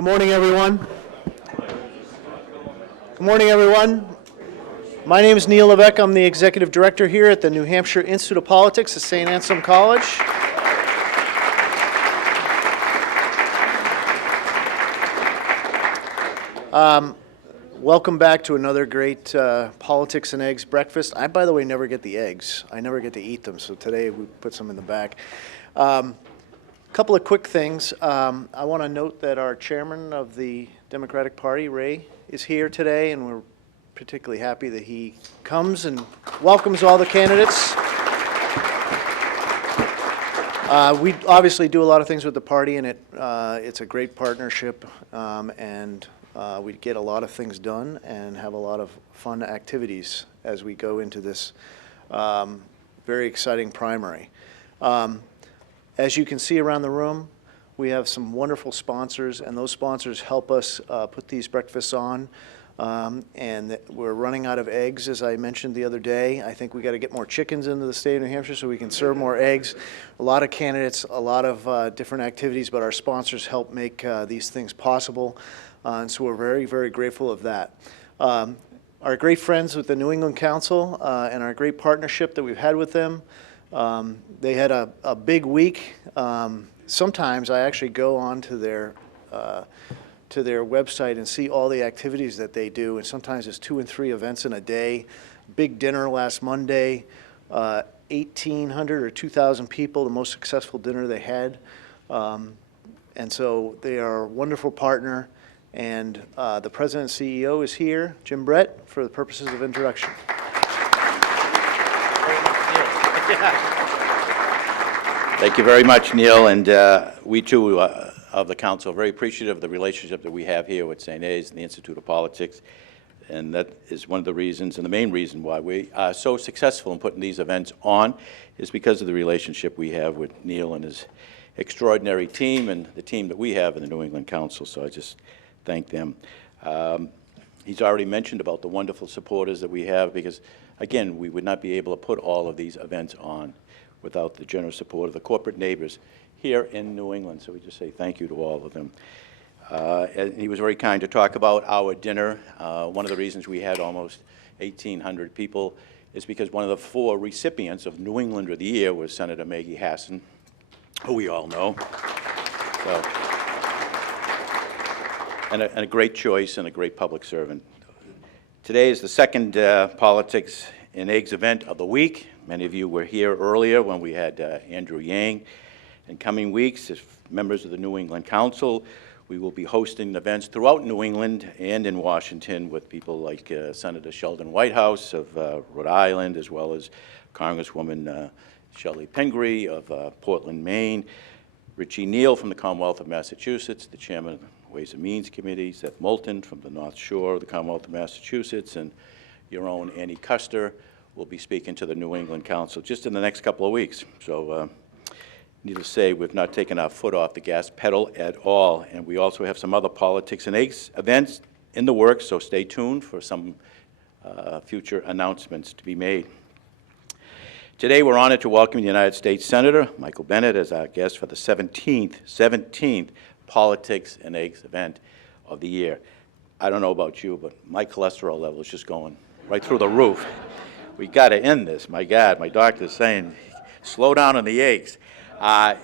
Good morning, everyone. Good morning, everyone. My name is Neil Levesque. I'm the Executive Director here at the New Hampshire Institute of Politics at St. Anselm College. Welcome back to another great Politics and Eggs breakfast. I, by the way, never get the eggs. I never get to eat them, so today we put some in the back. Couple of quick things. I want to note that our chairman of the Democratic Party, Ray, is here today, and we're particularly happy that he comes and welcomes all the candidates. We obviously do a lot of things with the party, and it's a great partnership, and we get a lot of things done and have a lot of fun activities as we go into this very exciting primary. As you can see around the room, we have some wonderful sponsors, and those sponsors help us put these breakfasts on. And we're running out of eggs, as I mentioned the other day. I think we got to get more chickens into the state of New Hampshire so we can serve more eggs. A lot of candidates, a lot of different activities, but our sponsors help make these things possible. And so we're very, very grateful of that. Our great friends with the New England Council and our great partnership that we've had with them. They had a big week. Sometimes I actually go on to their website and see all the activities that they do, and sometimes it's 2 and 3 events in a day. Big dinner last Monday, 1,800 or 2,000 people, the most successful dinner they had. And so they are a wonderful partner, and the president and CEO is here, Jim Brett, for the purposes of introduction. Thank you very much, Neil, and we too of the council are very appreciative of the relationship that we have here with St. A's and the Institute of Politics, and that is one of the reasons, and the main reason why we are so successful in putting these events on is because of the relationship we have with Neil and his extraordinary team and the team that we have in the New England Council, so I just thank them. He's already mentioned about the wonderful supporters that we have because, again, we would not be able to put all of these events on without the generous support of the corporate neighbors here in New England. So we just say thank you to all of them. And he was very kind to talk about our dinner. One of the reasons we had almost 1,800 people is because one of the 4 recipients of New Englander of the Year was Senator Maggie Hassan, who we all know. So, and a great choice and a great public servant. Today is the second Politics and Eggs event of the week. Many of you were here earlier when we had Andrew Yang. In coming weeks, as members of the New England Council, we will be hosting events throughout New England and in Washington with people like Senator Sheldon Whitehouse of Rhode Island, as well as Congresswoman Shelley Pingree of Portland, Maine, Richie Neal from the Commonwealth of Massachusetts, the chairman of the Ways and Means Committee, Seth Moulton from the North Shore of the Commonwealth of Massachusetts, and your own Annie Custer will be speaking to the New England Council just in the next couple of weeks. So needless to say, we've not taken our foot off the gas pedal at all, and we also have some other Politics and Eggs events in the works, so stay tuned for some future announcements to be made. Today we're honored to welcome the United States Senator Michael Bennet as our guest for the 17th Politics and Eggs event of the year. I don't know about you, but my cholesterol level is just going right through the roof. We got to end this. My God, my doctor's saying, slow down on the eggs.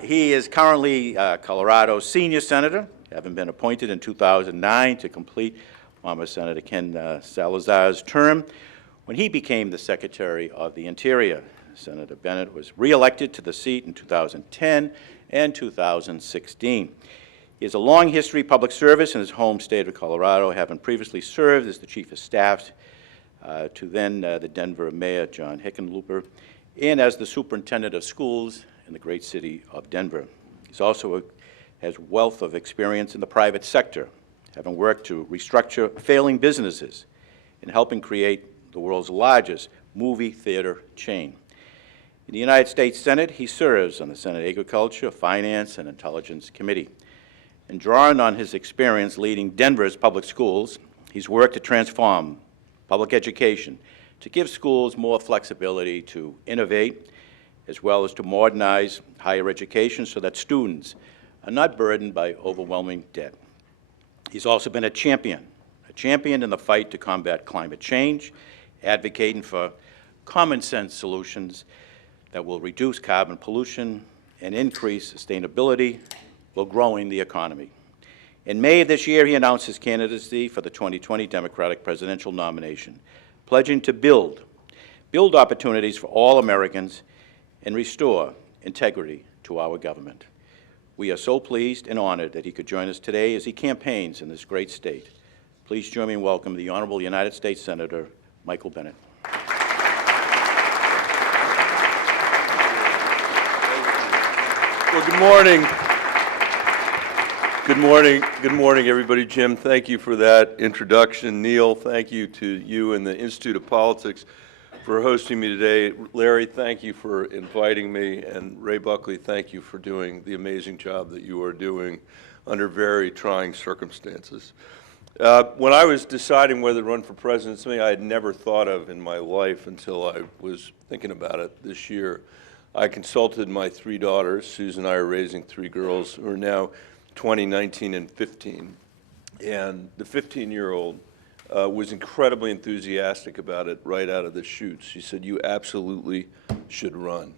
He is currently Colorado's senior senator, having been appointed in 2009 to complete former Senator Ken Salazar's term when he became the Secretary of the Interior. Senator Bennet was reelected to the seat in 2010 and 2016. He has a long history of public service in his home state of Colorado, having previously served as the Chief of Staff to then the Denver Mayor, John Hickenlooper, and as the Superintendent of Schools in the great city of Denver. He's also has wealth of experience in the private sector, having worked to restructure failing businesses and helping create the world's largest movie theater chain. In the United States Senate, he serves on the Senate Agriculture, Finance, and Intelligence Committee. And drawing on his experience leading Denver's public schools, he's worked to transform public education to give schools more flexibility to innovate, as well as to modernize higher education so that students are not burdened by overwhelming debt. He's also been a champion in the fight to combat climate change, advocating for common sense solutions that will reduce carbon pollution and increase sustainability while growing the economy. In May of this year, he announced his candidacy for the 2020 Democratic presidential nomination, pledging to build opportunities for all Americans and restore integrity to our government. We are so pleased and honored that he could join us today as he campaigns in this great state. Please join me in welcoming the Honorable United States Senator Michael Bennet. Well, good morning. Good morning. Good morning, everybody. Jim, thank you for that introduction. Neil, thank you to you and the Institute of Politics for hosting me today. Larry, thank you for inviting me. And Ray Buckley, thank you for doing the amazing job that you are doing under very trying circumstances. When I was deciding whether to run for president, something I had never thought of in my life until I was thinking about it this year. I consulted my three daughters. Susan and I are raising three girls who are now 20, 19, and 15. And the 15-year-old was incredibly enthusiastic about it right out of the chute. She said, "You absolutely should run."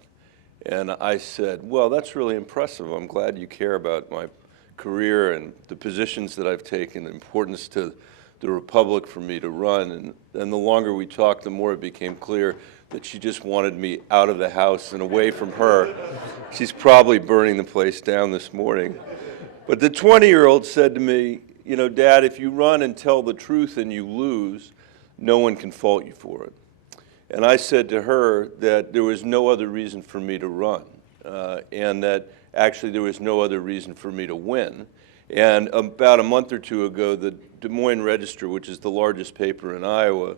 And I said, "Well, that's really impressive. I'm glad you care about my career and the positions that I've taken, the importance to the Republic for me to run." And the longer we talked, the more it became clear that she just wanted me out of the house and away from her. She's probably burning the place down this morning. But the 20-year-old said to me, "You know, Dad, if you run and tell the truth and you lose, no one can fault you for it." And I said to her that there was no other reason for me to run, and that actually there was no other reason for me to win. And about a month or two ago, the Des Moines Register, which is the largest paper in Iowa,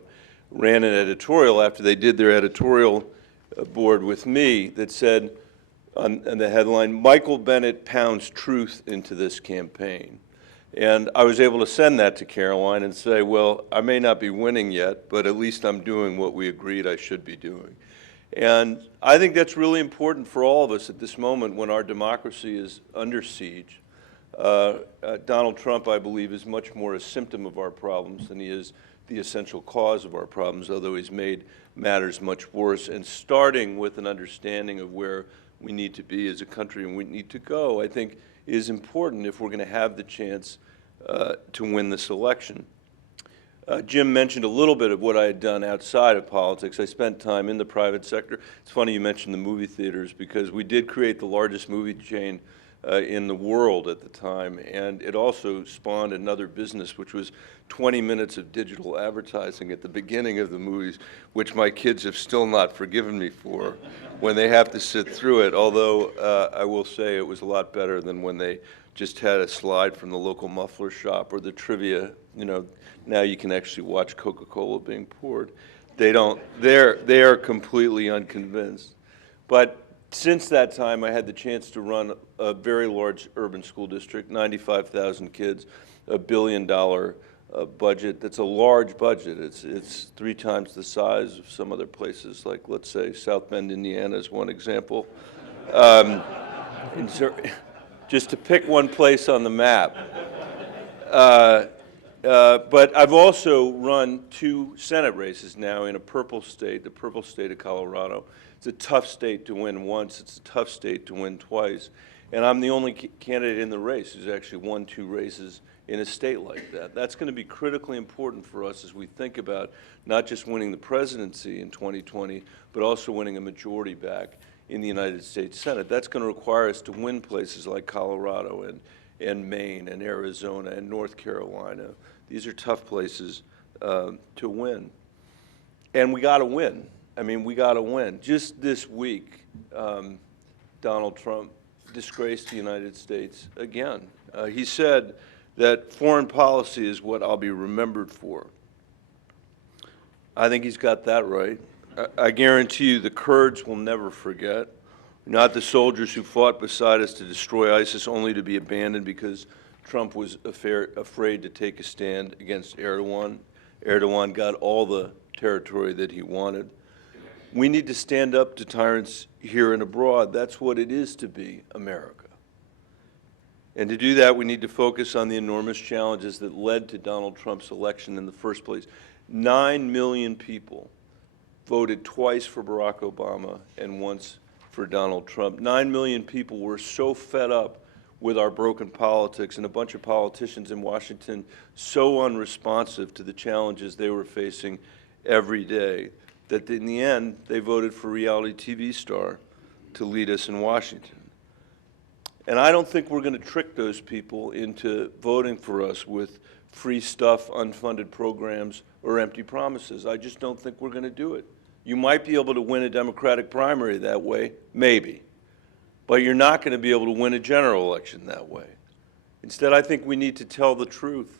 ran an editorial after they did their editorial board with me that said, on the headline, "Michael Bennet pounds truth into this campaign." And I was able to send that to Caroline and say, well, I may not be winning yet, but at least I'm doing what we agreed I should be doing. And I think that's really important for all of us at this moment when our democracy is under siege. Donald Trump, I believe, is much more a symptom of our problems than he is the essential cause of our problems, although he's made matters much worse. And starting with an understanding of where we need to be as a country and we need to go, I think, is important if we're going to have the chance to win this election. Jim mentioned a little bit of what I had done outside of politics. I spent time in the private sector. It's funny you mentioned the movie theaters because we did create the largest movie chain in the world at the time, and it also spawned another business, which was 20 minutes of digital advertising at the beginning of the movies, which my kids have still not forgiven me for when they have to sit through it, although I will say it was a lot better than when they just had a slide from the local muffler shop or the trivia. You know, now you can actually watch Coca-Cola being poured. They are completely unconvinced. But since that time, I had the chance to run a very large urban school district, 95,000 kids, $1 billion budget. That's a large budget. It's 3 times the size of some other places, like, let's say, South Bend, Indiana is one example. Just to pick one place on the map. But I've also run 2 Senate races now in a purple state, the purple state of Colorado. It's a tough state to win once. It's a tough state to win twice. And I'm the only candidate in the race who's actually won 2 races in a state like that. That's going to be critically important for us as we think about not just winning the presidency in 2020, but also winning a majority back in the United States Senate. That's going to require us to win places like Colorado and Maine and Arizona and North Carolina. These are tough places to win. And we got to win. I mean, we got to win. Just this week, Donald Trump disgraced the United States again. He said that foreign policy is what I'll be remembered for. I think he's got that right. I guarantee you the Kurds will never forget, not the soldiers who fought beside us to destroy ISIS only to be abandoned because Trump was afraid to take a stand against Erdogan. Erdogan got all the territory that he wanted. We need to stand up to tyrants here and abroad. That's what it is to be America. And to do that, we need to focus on the enormous challenges that led to Donald Trump's election in the first place. 9 million people voted twice for Barack Obama and once for Donald Trump. 9 million people were so fed up with our broken politics and a bunch of politicians in Washington so unresponsive to the challenges they were facing every day that in the end they voted for reality TV star to lead us in Washington. And I don't think we're going to trick those people into voting for us with free stuff, unfunded programs, or empty promises. I just don't think we're going to do it. You might be able to win a Democratic primary that way, maybe, but you're not going to be able to win a general election that way. Instead, I think we need to tell the truth.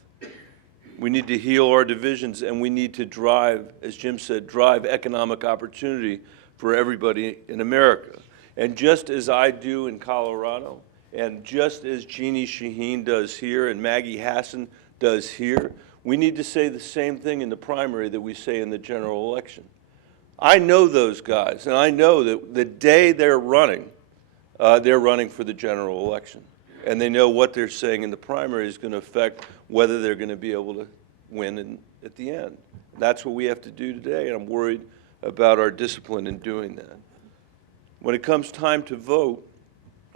We need to heal our divisions, and we need to drive, as Jim said, drive economic opportunity for everybody in America. And just as I do in Colorado, and just as Jeannie Shaheen does here and Maggie Hassan does here, we need to say the same thing in the primary that we say in the general election. I know those guys, and I know that the day they're running for the general election. And they know what they're saying in the primary is going to affect whether they're going to be able to win at the end. That's what we have to do today, and I'm worried about our discipline in doing that. When it comes time to vote,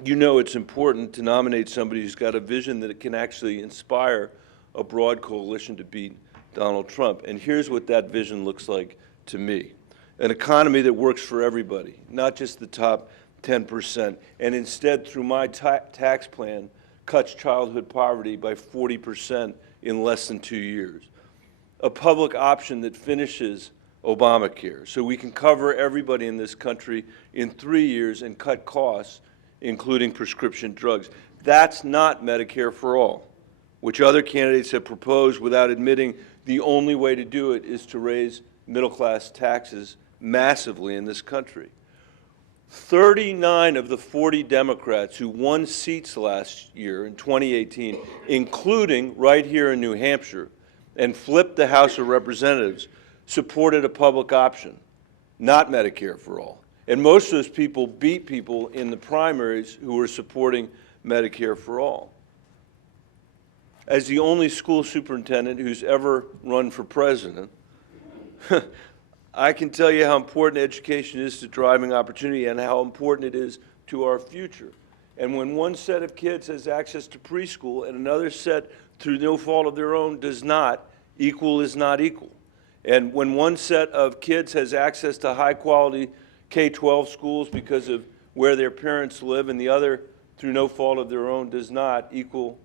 you know it's important to nominate somebody who's got a vision that can actually inspire a broad coalition to beat Donald Trump. And here's what that vision looks like to me. An economy that works for everybody, not just the top 10%, and instead, through my tax plan, cuts childhood poverty by 40% in less than 2 years. A public option that finishes Obamacare, so we can cover everybody in this country in 3 years and cut costs, including prescription drugs. That's not Medicare for all, which other candidates have proposed without admitting the only way to do it is to raise middle-class taxes massively in this country. 39 of the 40 Democrats who won seats last year in 2018, including right here in New Hampshire, and flipped the House of Representatives, supported a public option, not Medicare for all. And most of those people beat people in the primaries who were supporting Medicare for all. As the only school superintendent who's ever run for president, I can tell you how important education is to driving opportunity and how important it is to our future. And when one set of kids has access to preschool and another set, through no fault of their own, does not, equal is not equal. And when one set of kids has access to high-quality K-12 schools because of where their parents live and the other, through no fault of their own, does not, equal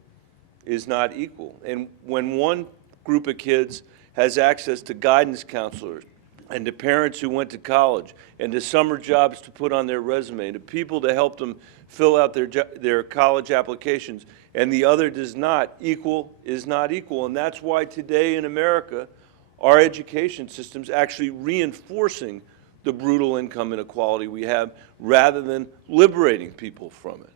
is not equal. And when one group of kids has access to guidance counselors and to parents who went to college and to summer jobs to put on their resume, to people to help them fill out their college applications, and the other does not, equal is not equal. And that's why today in America, our education system's actually reinforcing the brutal income inequality we have rather than liberating people from it.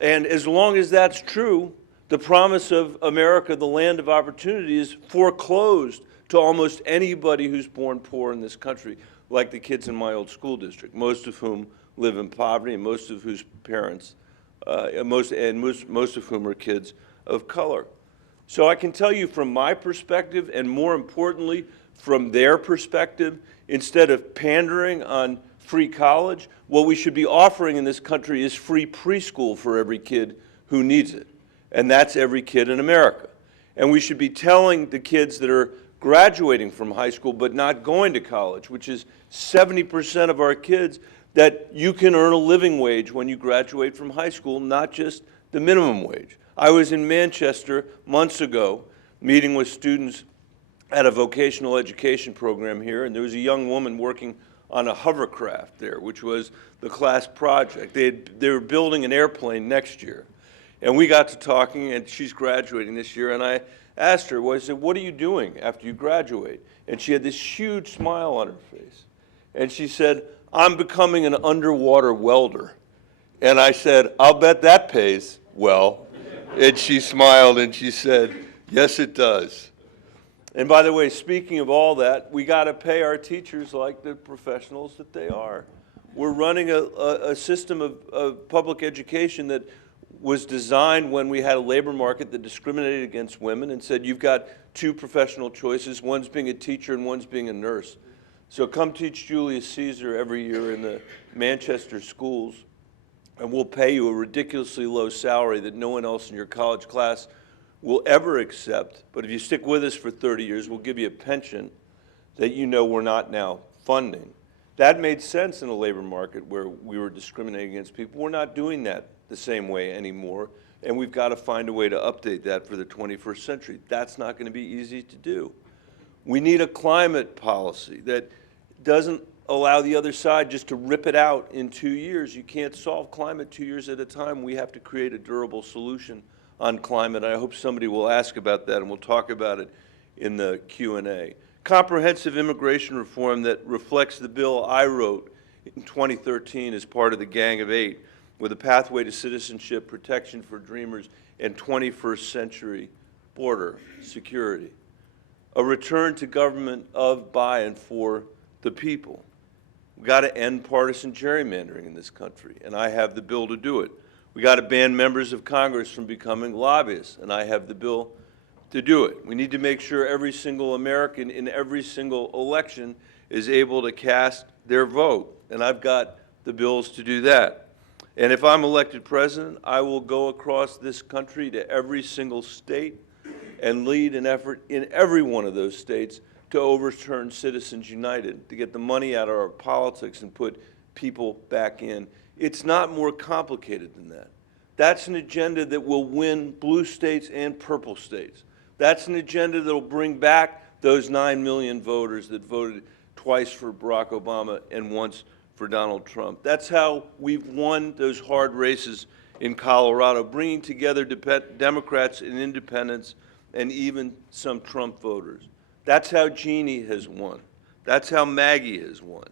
And as long as that's true, the promise of America, the land of opportunity, is foreclosed to almost anybody who's born poor in this country, like the kids in my old school district, most of whom live in poverty and most of whose parents, most of whom are kids of color. So I can tell you from my perspective, and more importantly, from their perspective, instead of pandering on free college, what we should be offering in this country is free preschool for every kid who needs it. And that's every kid in America. And we should be telling the kids that are graduating from high school but not going to college, which is 70% of our kids, that you can earn a living wage when you graduate from high school, not just the minimum wage. I was in Manchester months ago meeting with students at a vocational education program here, and there was a young woman working on a hovercraft there, which was the class project. They were building an airplane next year. And we got to talking, and she's graduating this year, and I asked her, well, I said, what are you doing after you graduate? And she had this huge smile on her face. And she said, I'm becoming an underwater welder. And I said, I'll bet that pays well. And she smiled and she said, yes, it does. And by the way, speaking of all that, we got to pay our teachers like the professionals that they are. We're running a system of public education that was designed when we had a labor market that discriminated against women and said, you've got two professional choices, one's being a teacher and one's being a nurse. So come teach Julius Caesar every year in the Manchester schools, and we'll pay you a ridiculously low salary that no one else in your college class will ever accept. But if you stick with us for 30 years, we'll give you a pension that you know we're not now funding. That made sense in a labor market where we were discriminating against people. We're not doing that the same way anymore, and we've got to find a way to update that for the 21st century. That's not going to be easy to do. We need a climate policy that doesn't allow the other side just to rip it out in 2 years. You can't solve climate 2 years at a time. We have to create a durable solution on climate. I hope somebody will ask about that, and we'll talk about it in the Q&A. Comprehensive immigration reform that reflects the bill I wrote in 2013 as part of the Gang of Eight, with a pathway to citizenship, protection for dreamers, and 21st century border security. A return to government of, by, and for the people. We've got to end partisan gerrymandering in this country, and I have the bill to do it. We got to ban members of Congress from becoming lobbyists, and I have the bill to do it. We need to make sure every single American in every single election is able to cast their vote, and I've got the bills to do that. And if I'm elected president, I will go across this country to every single state and lead an effort in every one of those states to overturn Citizens United, to get the money out of our politics and put people back in. It's not more complicated than that. That's an agenda that will win blue states and purple states. That's an agenda that will bring back those 9 million voters that voted twice for Barack Obama and once for Donald Trump. That's how we've won those hard races in Colorado, bringing together Democrats and independents and even some Trump voters. That's how Jeannie has won. That's how Maggie has won.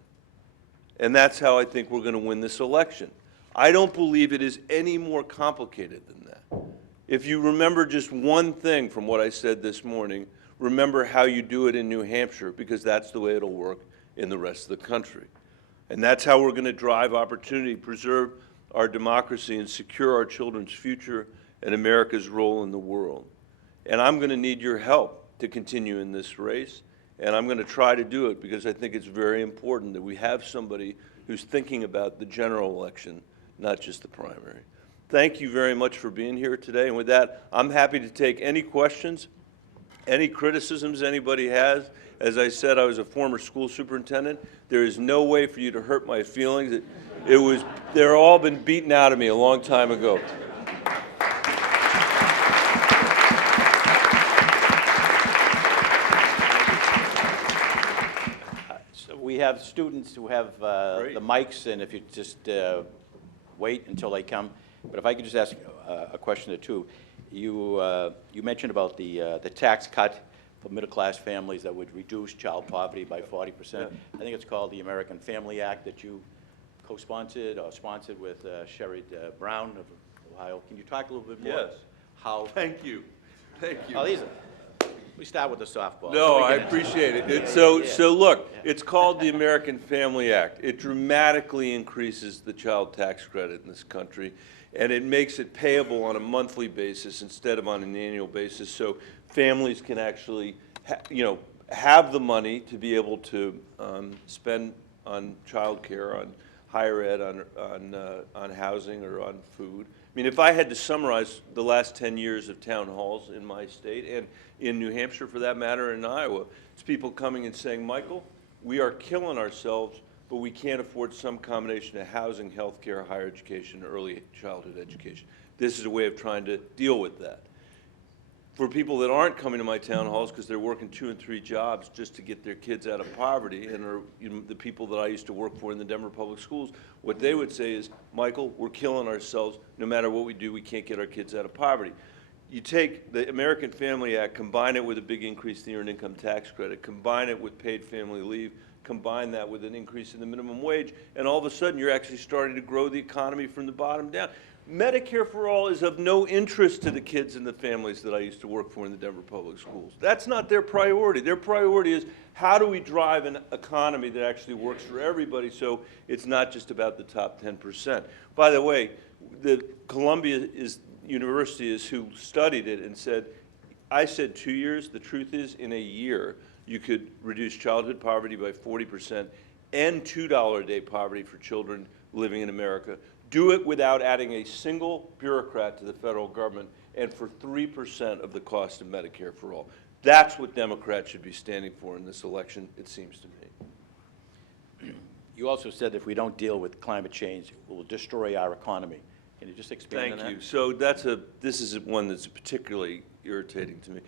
And that's how I think we're going to win this election. I don't believe it is any more complicated than that. If you remember just one thing from what I said this morning, remember how you do it in New Hampshire, because that's the way it'll work in the rest of the country. And that's how we're going to drive opportunity, preserve our democracy, and secure our children's future and America's role in the world. And I'm going to need your help to continue in this race, and I'm going to try to do it because I think it's very important that we have somebody who's thinking about the general election, not just the primary. Thank you very much for being here today, and with that, I'm happy to take any questions, any criticisms anybody has. As I said, I was a former school superintendent. There is no way for you to hurt my feelings. They're all been beaten out of me a long time ago. We have students who have the mics, and if you just wait until they come. But if I could just ask a question or two. You mentioned about the tax cut for middle-class families that would reduce child poverty by 40%. Yeah. I think it's called the American Family Act that you co-sponsored or sponsored with Sherrod Brown of Ohio. Can you talk a little bit more? Yes. How? Thank you. Thank you. Oh, we start with the softball. No, I appreciate it. So look, it's called the American Family Act. It dramatically increases the child tax credit in this country, and it makes it payable on a monthly basis instead of on an annual basis, so families can actually, have the money to be able to spend on child care, on higher ed, on housing, or on food. I mean, if I had to summarize the last 10 years of town halls in my state, and in New Hampshire for that matter, in Iowa, it's people coming and saying, Michael, we are killing ourselves, but we can't afford some combination of housing, health care, higher education, early childhood education. This is a way of trying to deal with that. For people that aren't coming to my town halls because they're working 2 and 3 jobs just to get their kids out of poverty, and are the people that I used to work for in the Denver Public Schools, what they would say is, Michael, we're killing ourselves. No matter what we do, we can't get our kids out of poverty. You take the American Family Act, combine it with a big increase in the earned income tax credit, combine it with paid family leave, combine that with an increase in the minimum wage, and all of a sudden you're actually starting to grow the economy from the bottom down. Medicare for all is of no interest to the kids and the families that I used to work for in the Denver Public Schools. That's not their priority. Their priority is, how do we drive an economy that actually works for everybody, so it's not just about the top 10%. By the way, the Columbia University is who studied it and said, I said 2 years. The truth is, in a year, you could reduce childhood poverty by 40% and $2 a day poverty for children living in America. Do it without adding a single bureaucrat to the federal government and for 3% of the cost of Medicare for all. That's what Democrats should be standing for in this election, it seems to me. You also said if we don't deal with climate change, it will destroy our economy. Can you just expand on that? Thank you. So this is one that's particularly irritating to me.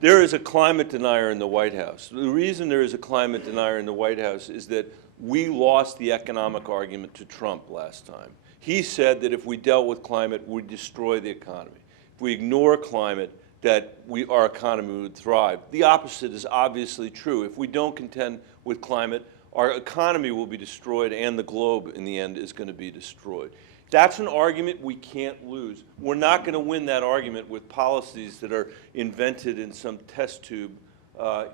There is a climate denier in the White House. The reason there is a climate denier in the White House is that we lost the economic argument to Trump last time. He said that if we dealt with climate, we'd destroy the economy. If we ignore climate, that our economy would thrive. The opposite is obviously true. If we don't contend with climate, our economy will be destroyed and the globe in the end is going to be destroyed. That's an argument we can't lose. We're not going to win that argument with policies that are invented in some test tube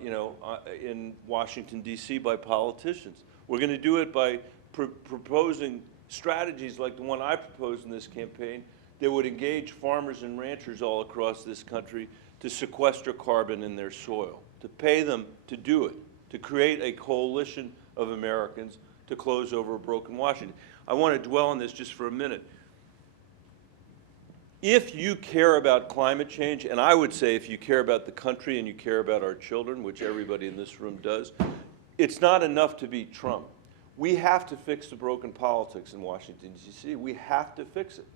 in Washington, D.C. by politicians. We're going to do it by proposing strategies like the one I proposed in this campaign that would engage farmers and ranchers all across this country to sequester carbon in their soil, to pay them to do it, to create a coalition of Americans to close over a broken Washington. I want to dwell on this just for a minute. If you care about climate change, and I would say if you care about the country and you care about our children, which everybody in this room does, it's not enough to beat Trump. We have to fix the broken politics in Washington, D.C. We have to fix it.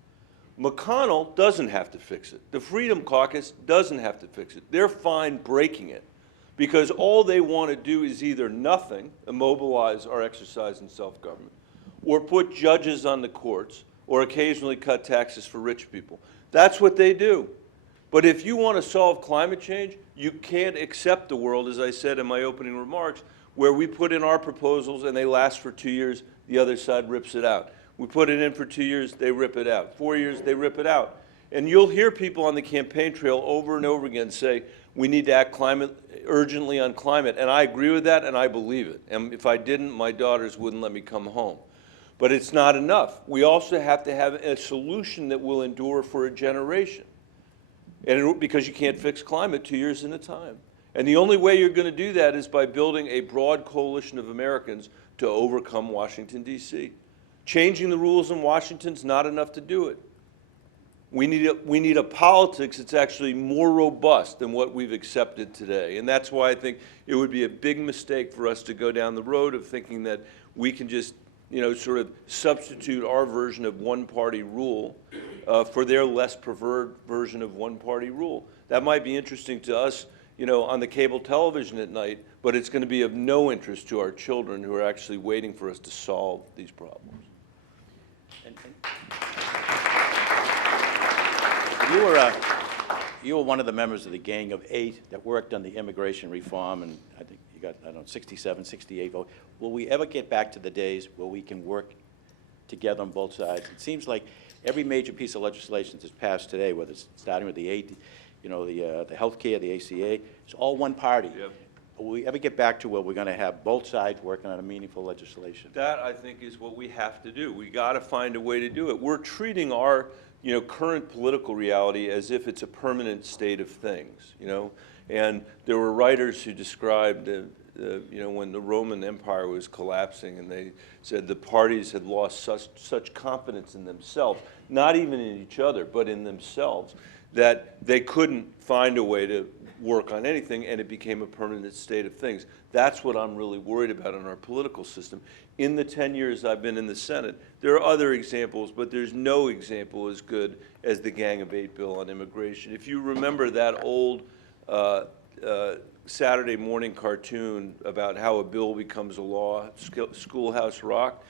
McConnell doesn't have to fix it. The Freedom Caucus doesn't have to fix it. They're fine breaking it because all they want to do is either nothing, immobilize our exercise in self-government, or put judges on the courts, or occasionally cut taxes for rich people. That's what they do. But if you want to solve climate change, you can't accept the world, as I said in my opening remarks, where we put in our proposals and they last for 2 years, the other side rips it out. We put it in for 2 years, they rip it out. 4 years, they rip it out. And you'll hear people on the campaign trail over and over again say, we need to act urgently on climate. And I agree with that, and I believe it. And if I didn't, my daughters wouldn't let me come home. But it's not enough. We also have to have a solution that will endure for a generation. And because you can't fix climate 2 years at a time. And the only way you're going to do that is by building a broad coalition of Americans to overcome Washington, D.C. Changing the rules in Washington is not enough to do it. We need a politics that's actually more robust than what we've accepted today. And that's why I think it would be a big mistake for us to go down the road of thinking that we can just sort of substitute our version of one-party rule for their less preferred version of one-party rule. That might be interesting to us, on the cable television at night, but it's going to be of no interest to our children who are actually waiting for us to solve these problems. You were one of the members of the Gang of Eight that worked on the immigration reform, and I think you got, 67, 68 votes. Will we ever get back to the days where we can work together on both sides? It seems like every major piece of legislation that's passed today, whether it's starting with the the health care, the ACA, it's all one party. Yep. Will we ever get back to where we're going to have both sides working on a meaningful legislation? That, I think, is what we have to do. We got to find a way to do it. We're treating our current political reality as if it's a permanent state of things, And there were writers who described, when the Roman Empire was collapsing, and they said the parties had lost such confidence in themselves, not even in each other, but in themselves, that they couldn't find a way to work on anything, and it became a permanent state of things. That's what I'm really worried about in our political system. In the 10 years I've been in the Senate, there are other examples, but there's no example as good as the Gang of Eight bill on immigration. If you remember that old Saturday morning cartoon about how a bill becomes a law, Schoolhouse Rock,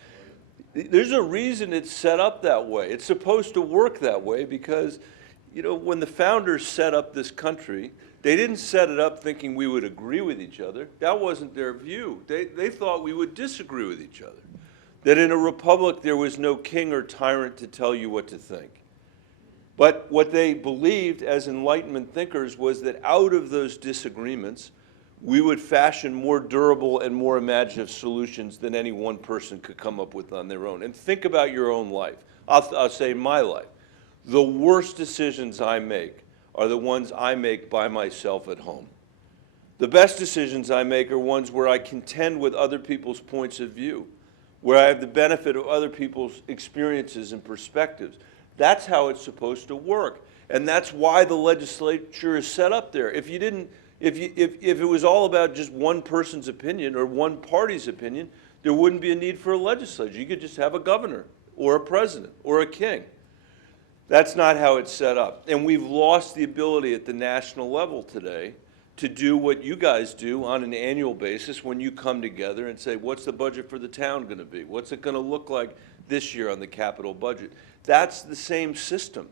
there's a reason it's set up that way. It's supposed to work that way because, when the founders set up this country, they didn't set it up thinking we would agree with each other. That wasn't their view. They thought we would disagree with each other. That in a republic there was no king or tyrant to tell you what to think. But what they believed as Enlightenment thinkers was that out of those disagreements we would fashion more durable and more imaginative solutions than any one person could come up with on their own. And think about your own life. I'll say my life. The worst decisions I make are the ones I make by myself at home. The best decisions I make are ones where I contend with other people's points of view, where I have the benefit of other people's experiences and perspectives. That's how it's supposed to work. And that's why the legislature is set up there. If it was all about just one person's opinion or one party's opinion, there wouldn't be a need for a legislature. You could just have a governor or a president or a king. That's not how it's set up. And we've lost the ability at the national level today to do what you guys do on an annual basis when you come together and say, what's the budget for the town going to be? What's it going to look like this year on the capital budget? That's the same system.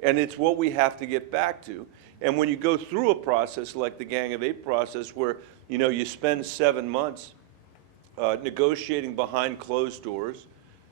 And it's what we have to get back to. And when you go through a process like the Gang of Eight process where, you know, you spend 7 months negotiating behind closed doors,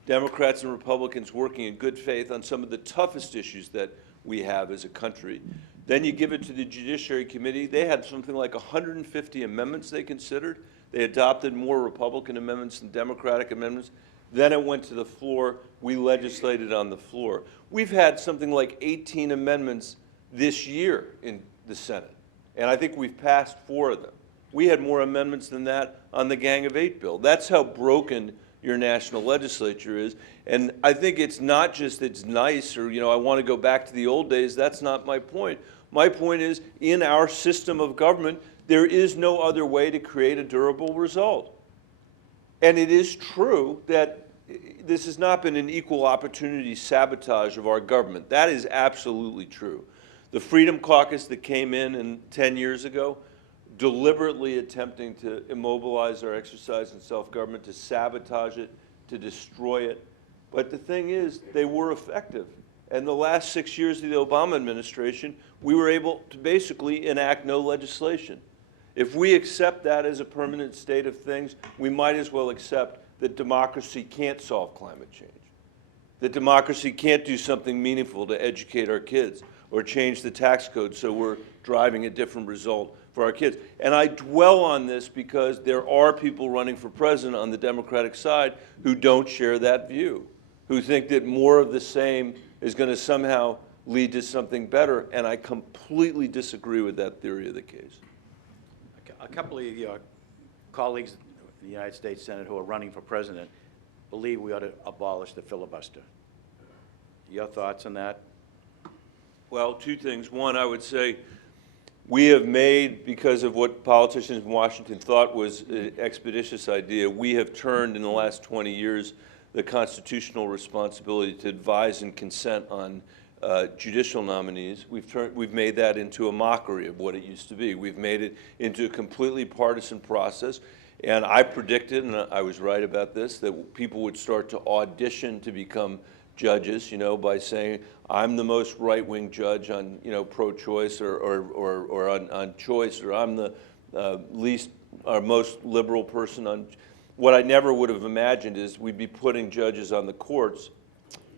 Democrats and Republicans working in good faith on some of the toughest issues that we have as a country. Then you give it to the Judiciary Committee. They had something like 150 amendments they considered. They adopted more Republican amendments than Democratic amendments. Then it went to the floor. We legislated on the floor. We've had something like 18 amendments this year in the Senate, and I think we've passed 4 of them. We had more amendments than that on the Gang of Eight bill. That's how broken your national legislature is. And I think it's not just it's nice or, you know, I want to go back to the old days. That's not my point. My point is, in our system of government, there is no other way to create a durable result. And it is true that this has not been an equal opportunity sabotage of our government. That is absolutely true. The Freedom Caucus that came in 10 years ago, deliberately attempting to immobilize our exercise in self-government, to sabotage it, to destroy it. But the thing is, they were effective. And the last 6 years of the Obama administration, we were able to basically enact no legislation. If we accept that as a permanent state of things, we might as well accept that democracy can't solve climate change, that democracy can't do something meaningful to educate our kids or change the tax code so we're driving a different result for our kids. And I dwell on this because there are people running for president on the Democratic side who don't share that view, who think that more of the same is going to somehow lead to something better, and I completely disagree with that theory of the case. A couple of your colleagues in the United States Senate who are running for president believe we ought to abolish the filibuster. Your thoughts on that? Well, 2 things. One, I would say we have made, because of what politicians in Washington thought was an expeditious idea, we have turned in the last 20 years the constitutional responsibility to advise and consent on judicial nominees. We've made that into a mockery of what it used to be. We've made it into a completely partisan process. And I predicted, and I was right about this, that people would start to audition to become judges, you know, by saying, I'm the most right-wing judge on, you know, pro-choice or on choice, or I'm the least or most liberal person on. What I never would have imagined is we'd be putting judges on the courts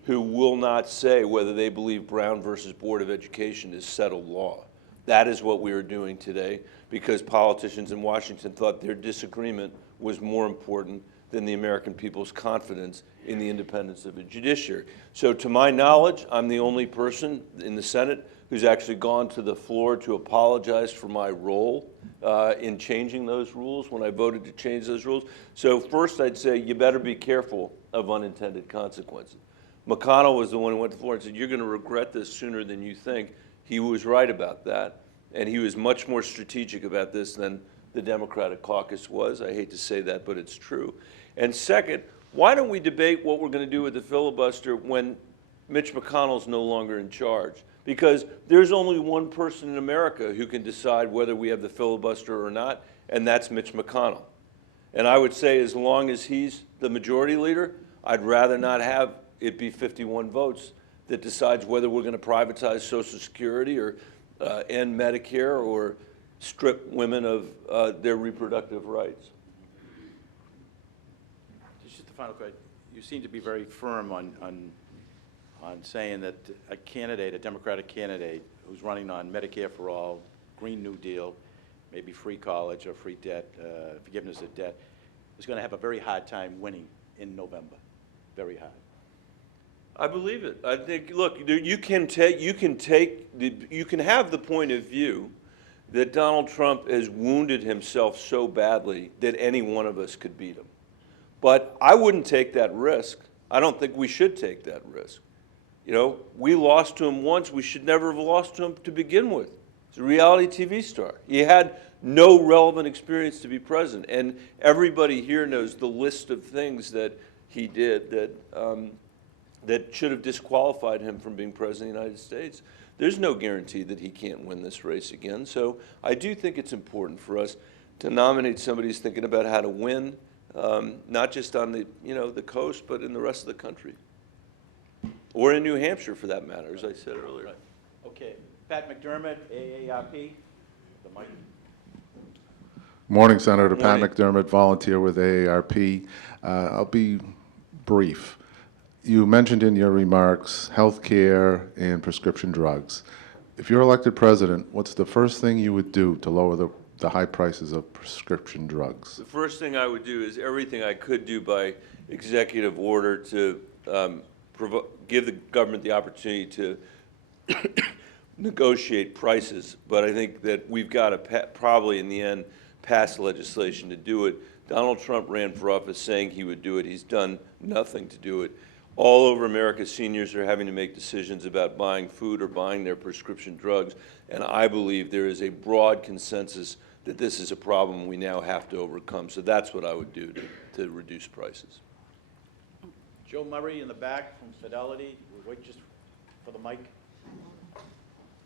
who will not say whether they believe Brown versus Board of Education is settled law. That is what we are doing today because politicians in Washington thought their disagreement was more important than the American people's confidence in the independence of the judiciary. So to my knowledge, I'm the only person in the Senate who's actually gone to the floor to apologize for my role in changing those rules when I voted to change those rules. So first I'd say you better be careful of unintended consequences. McConnell was the one who went to the floor and said, you're going to regret this sooner than you think. He was right about that, and he was much more strategic about this than the Democratic caucus was. I hate to say that, but it's true. And second, why don't we debate what we're going to do with the filibuster when Mitch McConnell's no longer in charge? Because there's only one person in America who can decide whether we have the filibuster or not, and that's Mitch McConnell. And I would say as long as he's the majority leader, I'd rather not have it be 51 votes that decides whether we're going to privatize Social Security or end Medicare or strip women of their reproductive rights. Just the final question. You seem to be very firm on saying that a Democratic candidate who's running on Medicare for All, Green New Deal, maybe free college or free debt, forgiveness of debt, is going to have a very hard time winning in November. Very hard. I believe it. I think, look, you can have the point of view that Donald Trump has wounded himself so badly that any one of us could beat him. But I wouldn't take that risk. I don't think we should take that risk. You know, we lost to him once. We should never have lost to him to begin with. He's a reality TV star. He had no relevant experience to be president. And everybody here knows the list of things that he did that should have disqualified him from being president of the United States. There's no guarantee that he can't win this race again. So I do think it's important for us to nominate somebody who's thinking about how to win, not just on the coast, but in the rest of the country. Or in New Hampshire, for that matter, as I said earlier. Right. Okay. Pat McDermott, AARP. The mic. Morning, Senator. Pat Morning. McDermott, volunteer with AARP. I'll be brief. You mentioned in your remarks health care and prescription drugs. If you're elected president, what's the first thing you would do to lower the high prices of prescription drugs? The first thing I would do is everything I could do by executive order to give the government the opportunity to negotiate prices. But I think that we've got to probably, in the end, pass legislation to do it. Donald Trump ran for office saying he would do it. He's done nothing to do it. All over America, seniors are having to make decisions about buying food or buying their prescription drugs, and I believe there is a broad consensus that this is a problem we now have to overcome. So that's what I would do to reduce prices. Joe Murray in the back from Fidelity. We'll wait just for the mic.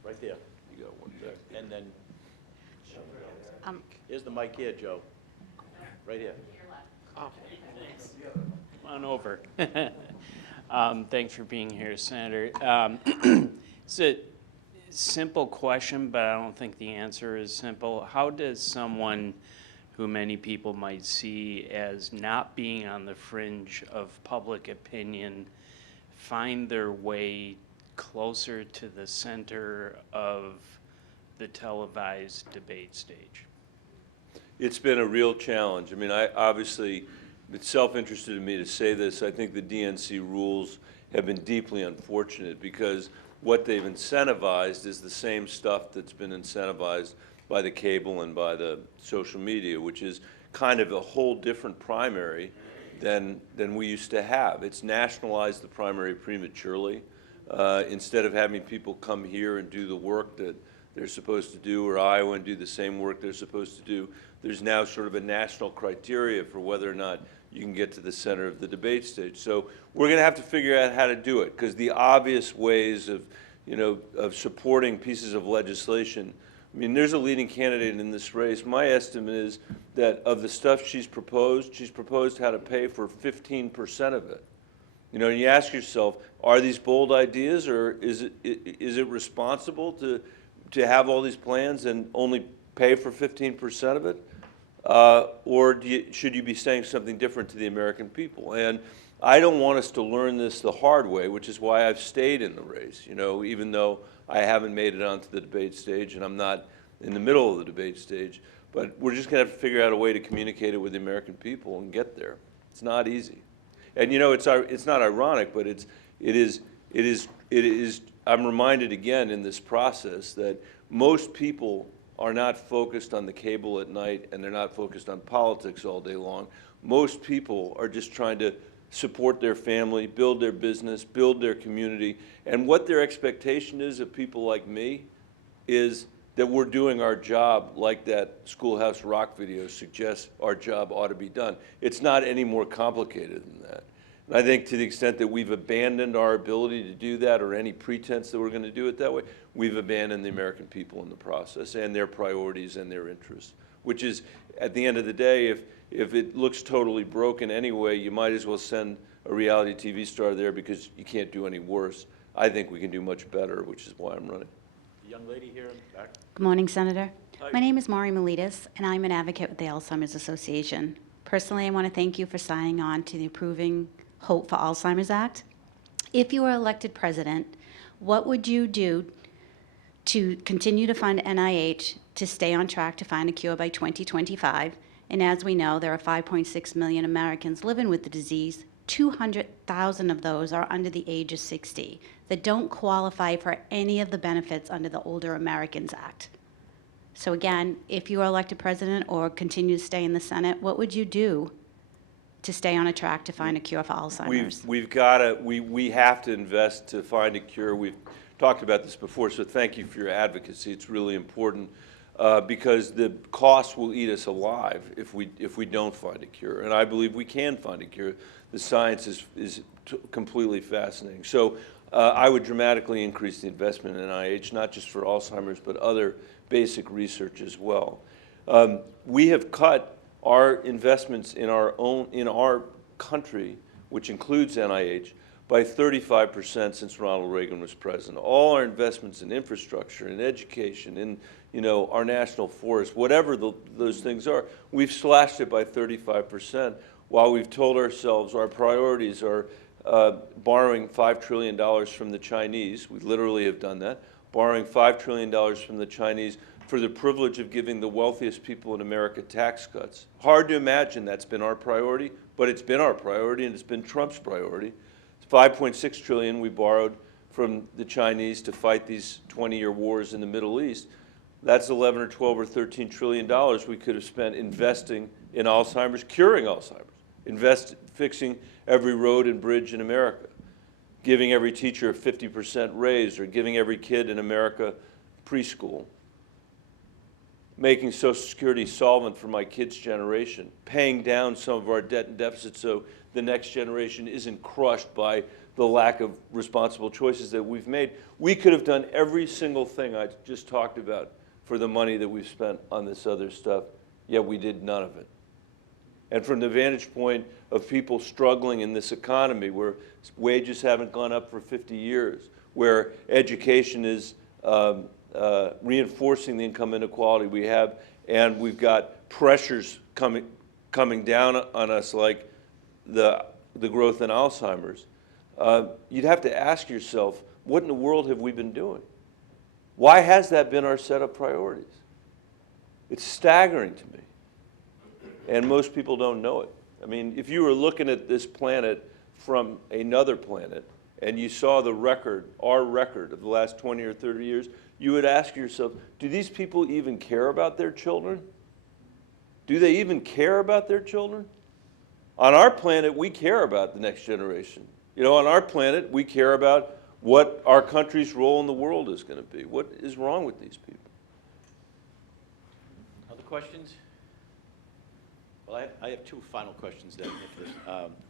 Right there. You got one back. And then, here's the mic here, Joe. Right here. Oh, thanks. Come on over. Thanks for being here, Senator. It's a simple question, but I don't think the answer is simple. How does someone who many people might see as not being on the fringe of public opinion find their way closer to the center of the televised debate stage? It's been a real challenge. I mean, obviously, it's self-interested in me to say this. I think the DNC rules have been deeply unfortunate because what they've incentivized is the same stuff that's been incentivized by the cable and by the social media, which is kind of a whole different primary than we used to have. It's nationalized the primary prematurely. Instead of having people come here and do the work that they're supposed to do, or Iowa and do the same work they're supposed to do, there's now sort of a national criteria for whether or not you can get to the center of the debate stage. So we're going to have to figure out how to do it, because the obvious ways of supporting pieces of legislation, I mean, there's a leading candidate in this race. My estimate is that of the stuff she's proposed how to pay for 15% of it. You know, and you ask yourself, are these bold ideas, or is it responsible to have all these plans and only pay for 15% of it? Or should you be saying something different to the American people? And I don't want us to learn this the hard way, which is why I've stayed in the race, even though I haven't made it onto the debate stage and I'm not in the middle of the debate stage. But we're just going to have to figure out a way to communicate it with the American people and get there. It's not easy. And it's not ironic, but it is. I'm reminded again in this process that most people are not focused on the cable at night, and they're not focused on politics all day long. Most people are just trying to support their family, build their business, build their community, and what their expectation is of people like me is that we're doing our job like that Schoolhouse Rock video suggests our job ought to be done. It's not any more complicated than that. And I think to the extent that we've abandoned our ability to do that, or any pretense that we're going to do it that way, we've abandoned the American people in the process and their priorities and their interests, which is, at the end of the day, if it looks totally broken anyway, you might as well send a reality TV star there because you can't do any worse. I think we can do much better, which is why I'm running. The young lady here in the back. Good morning, Senator. Hi. My name is Maury Miletus, and I'm an advocate with the Alzheimer's Association. Personally, I want to thank you for signing on to the Approving Hope for Alzheimer's Act. If you were elected president, what would you do to continue to fund NIH to stay on track to find a cure by 2025. And as we know, there are 5.6 million Americans living with the disease. 200,000 of those are under the age of 60 that don't qualify for any of the benefits under the Older Americans Act. So again, if you are elected president or continue to stay in the Senate, what would you do to stay on a track to find a cure for Alzheimer's? We have to invest to find a cure. We've talked about this before, so thank you for your advocacy. It's really important because the cost will eat us alive if we don't find a cure. And I believe we can find a cure. The science is completely fascinating. So I would dramatically increase the investment in NIH, not just for Alzheimer's, but other basic research as well. We have cut our investments in our country, which includes NIH, by 35% since Ronald Reagan was president. All our investments in infrastructure, in education, in our national forests, whatever those things are, we've slashed it by 35%, while we've told ourselves our priorities are borrowing $5 trillion from the Chinese. We literally have done that, borrowing $5 trillion from the Chinese for the privilege of giving the wealthiest people in America tax cuts. Hard to imagine that's been our priority, but it's been our priority, and it's been Trump's priority. It's $5.6 trillion we borrowed from the Chinese to fight these 20-year wars in the Middle East. That's 11 or 12 or 13 trillion dollars we could have spent investing in Alzheimer's, curing Alzheimer's, fixing every road and bridge in America, giving every teacher a 50% raise, or giving every kid in America preschool, making Social Security solvent for my kids' generation, paying down some of our debt and deficit so the next generation isn't crushed by the lack of responsible choices that we've made. We could have done every single thing I just talked about for the money that we've spent on this other stuff, yet we did none of it. And from the vantage point of people struggling in this economy where wages haven't gone up for 50 years, where education is reinforcing the income inequality we have, and we've got pressures coming down on us like the growth in Alzheimer's, you'd have to ask yourself, what in the world have we been doing? Why has that been our set of priorities? It's staggering to me, and most people don't know it. I mean, if you were looking at this planet from another planet and you saw the record, our record of the last 20 or 30 years, you would ask yourself, do these people even care about their children? Do they even care about their children? On our planet, we care about the next generation. On our planet, we care about what our country's role in the world is going to be. What is wrong with these people? Other questions? Well, I have two final questions then.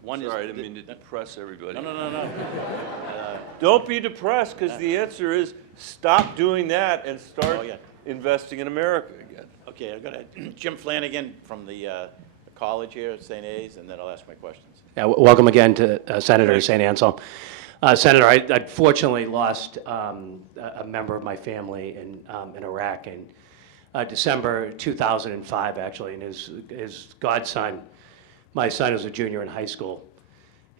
One Sorry, I is didn't mean to depress everybody. No. Don't be depressed, because the answer is stop doing that and start investing in America again. Okay, I've got Jim Flanagan from the college here at St. A's, and then I'll ask my questions. Yeah, welcome again to Senator St. Anselm. Senator, I fortunately lost a member of my family in Iraq in December 2005, actually, and his godson, my son who's a junior in high school,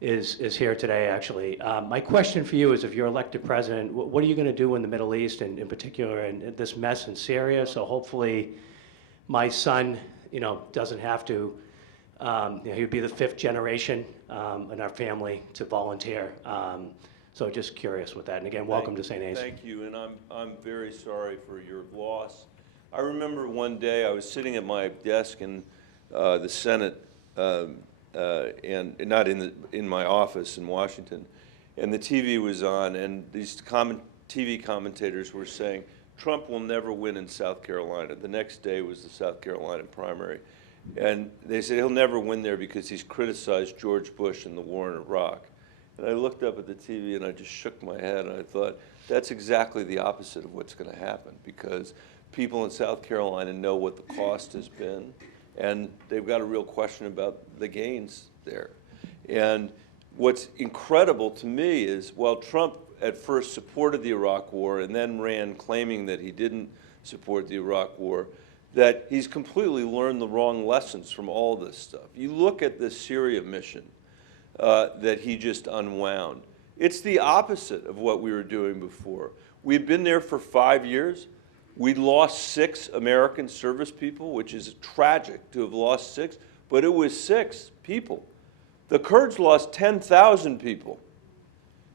is here today, actually. My question for you is, if you're elected president, what are you going to do in the Middle East, and in particular in this mess in Syria? So hopefully my son, doesn't have to, he would be the 5th generation in our family to volunteer. So just curious with that. And again, welcome to St. A's. Thank you, and I'm very sorry for your loss. I remember one day I was sitting at my desk in the Senate, and not in my office in Washington, and the TV was on, and these TV commentators were saying, Trump will never win in South Carolina. The next day was the South Carolina primary. And they said he'll never win there because he's criticized George Bush and the war in Iraq. And I looked up at the TV and I just shook my head, and I thought, that's exactly the opposite of what's going to happen, because people in South Carolina know what the cost has been, and they've got a real question about the gains there. And what's incredible to me is, while Trump at first supported the Iraq War and then ran claiming that he didn't support the Iraq War, that he's completely learned the wrong lessons from all this stuff. You look at the Syria mission that he just unwound. It's the opposite of what we were doing before. We've been there for 5 years. We lost 6 American service people, which is tragic to have lost 6, but it was 6 people. The Kurds lost 10,000 people.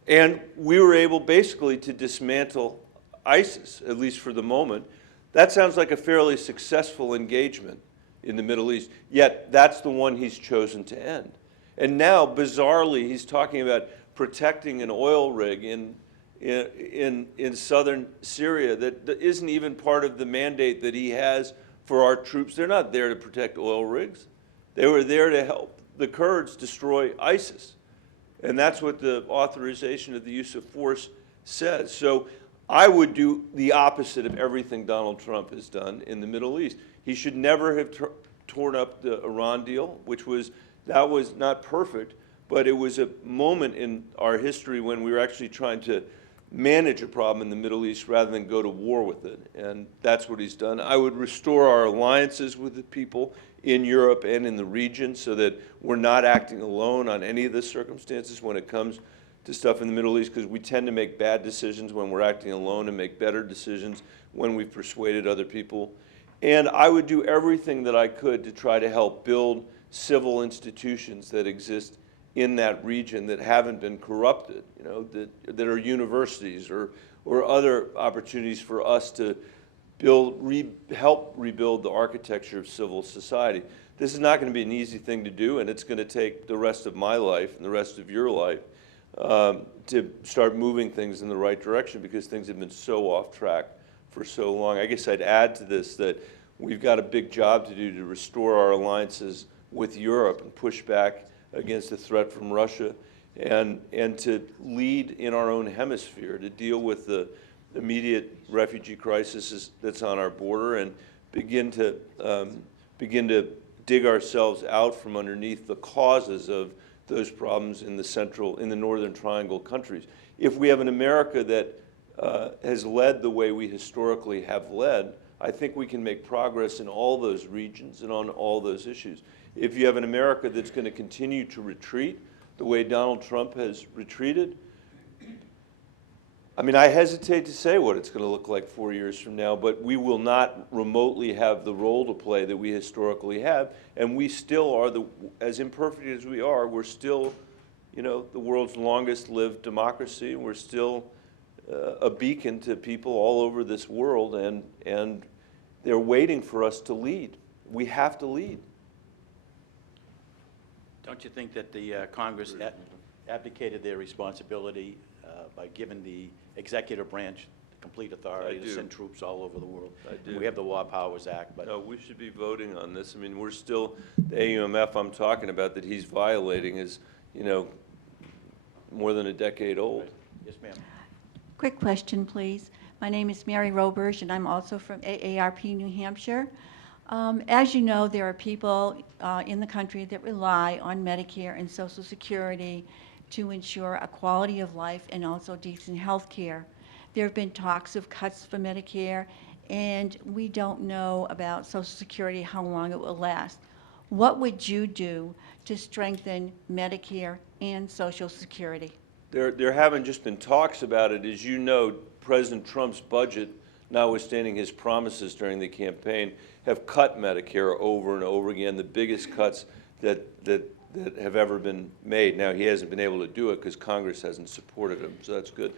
And we were able basically to dismantle ISIS, at least for the moment. That sounds like a fairly successful engagement in the Middle East, yet that's the one he's chosen to end. And now, bizarrely, he's talking about protecting an oil rig in southern Syria that isn't even part of the mandate that he has for our troops. They're not there to protect oil rigs. They were there to help the Kurds destroy ISIS. And that's what the authorization of the use of force says. So I would do the opposite of everything Donald Trump has done in the Middle East. He should never have torn up the Iran deal, that was not perfect, but it was a moment in our history when we were actually trying to manage a problem in the Middle East rather than go to war with it. And that's what he's done. I would restore our alliances with the people in Europe and in the region so that we're not acting alone on any of the circumstances when it comes to stuff in the Middle East, because we tend to make bad decisions when we're acting alone and make better decisions when we've persuaded other people. And I would do everything that I could to try to help build civil institutions that exist in that region that haven't been corrupted, that are universities or other opportunities for us to help rebuild the architecture of civil society. This is not going to be an easy thing to do, and it's going to take the rest of my life and the rest of your life to start moving things in the right direction, because things have been so off track for so long. I guess I'd add to this that we've got a big job to do to restore our alliances with Europe and push back against the threat from Russia, and to lead in our own hemisphere to deal with the immediate refugee crisis that's on our border, and begin to dig ourselves out from underneath the causes of those problems in the Northern Triangle countries. If we have an America that has led the way we historically have led, I think we can make progress in all those regions and on all those issues. If you have an America that's going to continue to retreat the way Donald Trump has retreated, I mean, I hesitate to say what it's going to look like 4 years from now, but we will not remotely have the role to play that we historically have, and we still are, as imperfect as we are, we're still, the world's longest lived democracy, and we're still a beacon to people all over this world, and they're waiting for us to lead. We have to lead. Don't you think that the Congress abdicated their responsibility by giving the executive branch the complete authority to send troops all over the world? I do. We have the War Powers Act, but No, we should be voting on this. I mean, we're still, the AUMF I'm talking about that he's violating is, more than a decade old. yes, ma'am. Quick question, please. My name is Mary Roberge, and I'm also from AARP, New Hampshire. As you know, there are people in the country that rely on Medicare and Social Security to ensure a quality of life and also decent health care. There have been talks of cuts for Medicare, and we don't know about Social Security, how long it will last. What would you do to strengthen Medicare and Social Security? There haven't just been talks about it. As you know, President Trump's budget, notwithstanding his promises during the campaign, have cut Medicare over and over again, the biggest cuts that have ever been made. Now, he hasn't been able to do it because Congress hasn't supported him, so that's good.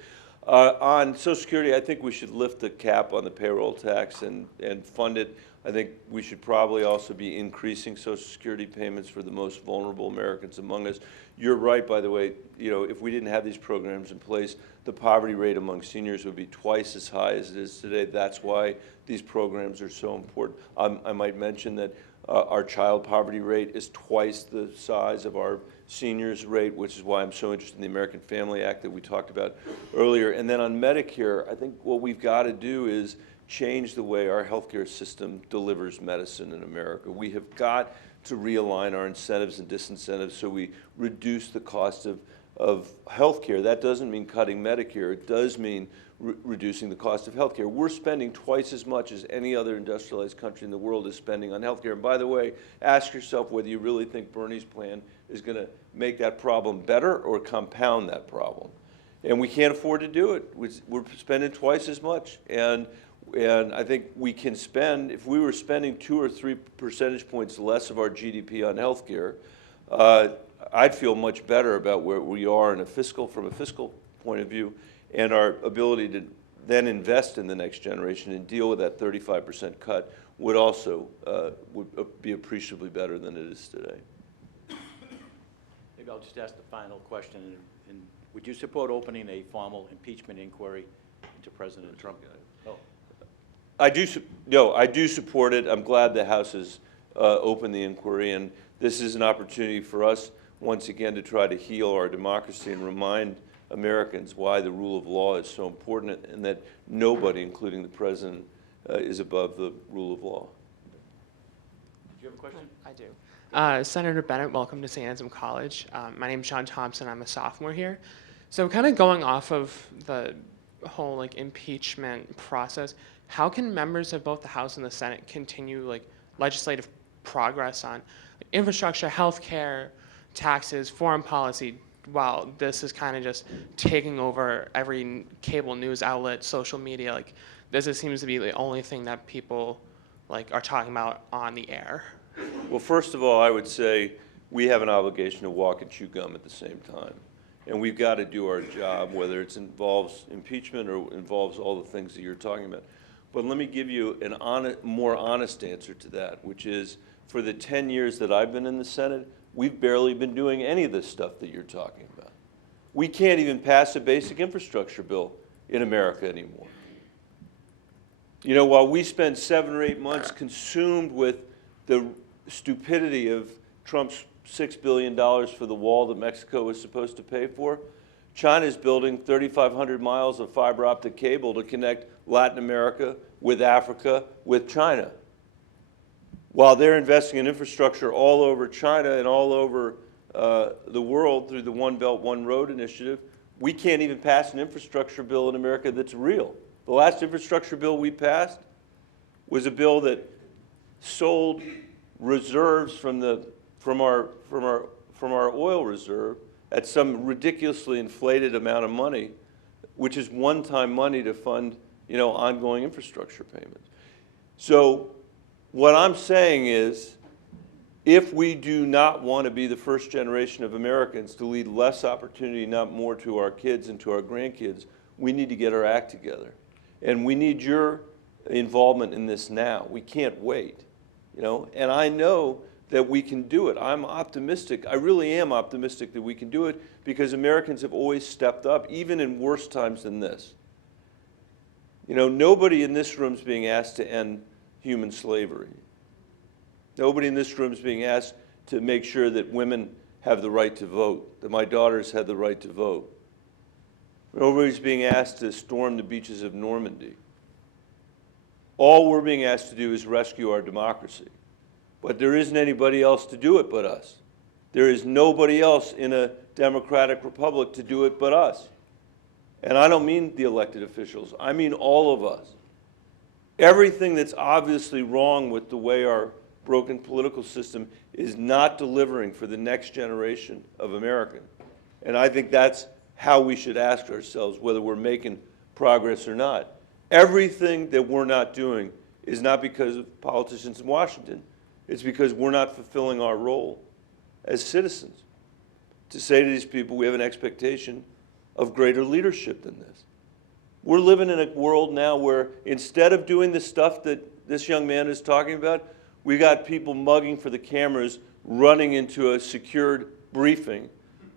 On Social Security, I think we should lift the cap on the payroll tax and fund it. I think we should probably also be increasing Social Security payments for the most vulnerable Americans among us. You're right, by the way, if we didn't have these programs in place, the poverty rate among seniors would be twice as high as it is today. That's why these programs are so important. I might mention that our child poverty rate is twice the size of our seniors rate, which is why I'm so interested in the American Family Act that we talked about earlier. And then on Medicare, I think what we've got to do is change the way our healthcare system delivers medicine in America. We have got to realign our incentives and disincentives so we reduce the cost of healthcare. That doesn't mean cutting Medicare. It does mean reducing the cost of healthcare. We're spending twice as much as any other industrialized country in the world is spending on healthcare. And by the way, ask yourself whether you really think Bernie's plan is going to make that problem better or compound that problem. And we can't afford to do it. We're spending twice as much. And And I think we can spend, if we were spending 2 or 3 percentage points less of our GDP on healthcare, I'd feel much better about where we are in from a fiscal point of view, and our ability to then invest in the next generation and deal with that 35% cut would also be appreciably better than it is today. Maybe I'll just ask the final question. And would you support opening a formal impeachment inquiry into President Trump? Oh. I do support it. I'm glad the House has opened the inquiry, and this is an opportunity for us, once again, to try to heal our democracy and remind Americans why the rule of law is so important and that nobody, including the President, is above the rule of law. Do you have a question? I do. Senator Bennet, welcome to St. Anselm College. My name is Sean Thompson. I'm a sophomore here. So kind of going off of the whole impeachment process, how can members of both the House and the Senate continue legislative progress on infrastructure, healthcare, taxes, foreign policy, while this is kind of just taking over every cable news outlet, social media? This seems to be the only thing that people are talking about on the air. Well, first of all, I would say we have an obligation to walk and chew gum at the same time. And we've got to do our job, whether it involves impeachment or involves all the things that you're talking about. But let me give you a more honest answer to that, which is for the 10 years that I've been in the Senate, we've barely been doing any of this stuff that you're talking about. We can't even pass a basic infrastructure bill in America anymore. You know, while we spend 7 or 8 months consumed with the stupidity of Trump's $6 billion for the wall that Mexico was supposed to pay for, China's building 3,500 miles of fiber optic cable to connect Latin America with Africa with China. While they're investing in infrastructure all over China and all over the world through the One Belt, One Road initiative, we can't even pass an infrastructure bill in America that's real. The last infrastructure bill we passed was a bill that sold reserves from our oil reserve at some ridiculously inflated amount of money, which is one-time money to fund, ongoing infrastructure payments. So what I'm saying is, if we do not want to be the first generation of Americans to leave less opportunity, not more, to our kids and to our grandkids, we need to get our act together. And we need your involvement in this now. We can't wait, And I know that we can do it. I'm optimistic. I really am optimistic that we can do it because Americans have always stepped up, even in worse times than this. Nobody in this room is being asked to end human slavery. Nobody in this room is being asked to make sure that women have the right to vote, that my daughters have the right to vote. Nobody's being asked to storm the beaches of Normandy. All we're being asked to do is rescue our democracy. But there isn't anybody else to do it but us. There is nobody else in a democratic republic to do it but us. And I don't mean the elected officials. I mean all of us. Everything that's obviously wrong with the way our broken political system is not delivering for the next generation of Americans. And I think that's how we should ask ourselves whether we're making progress or not. Everything that we're not doing is not because of politicians in Washington. It's because we're not fulfilling our role as citizens to say to these people we have an expectation of greater leadership than this. We're living in a world now where instead of doing the stuff that this young man is talking about, we got people mugging for the cameras, running into a secured briefing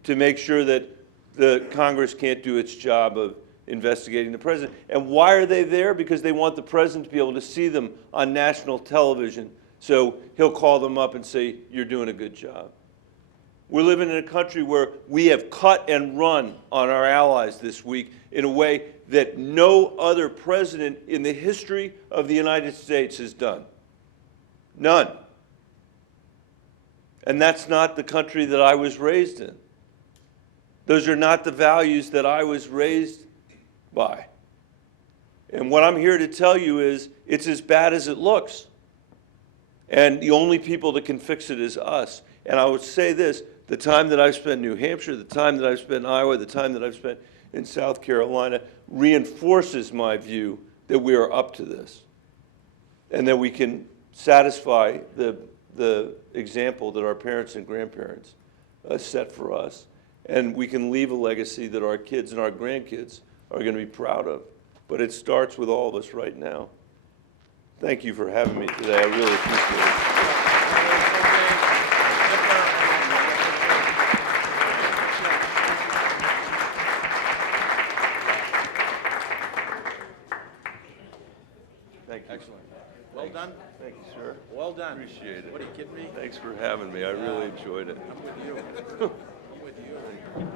to make sure that the Congress can't do its job of investigating the president. And why are they there? Because they want the president to be able to see them on national television. So he'll call them up and say, you're doing a good job. We're living in a country where we have cut and run on our allies this week in a way that no other president in the history of the United States has done. None. And that's not the country that I was raised in. Those are not the values that I was raised by. And what I'm here to tell you is it's as bad as it looks. And the only people that can fix it is us. And I would say this, the time that I've spent in New Hampshire, the time that I've spent in Iowa, the time that I've spent in South Carolina reinforces my view that we are up to this and that we can satisfy the example that our parents and grandparents set for us. And we can leave a legacy that our kids and our grandkids are going to be proud of. But it starts with all of us right now. Thank you for having me today. I really appreciate it. Thank you. Excellent. Well done. Thank you, sir. Well done. Appreciate it. What, are you kidding me? Thanks for having me. I really enjoyed it. I'm with you. I'm with you.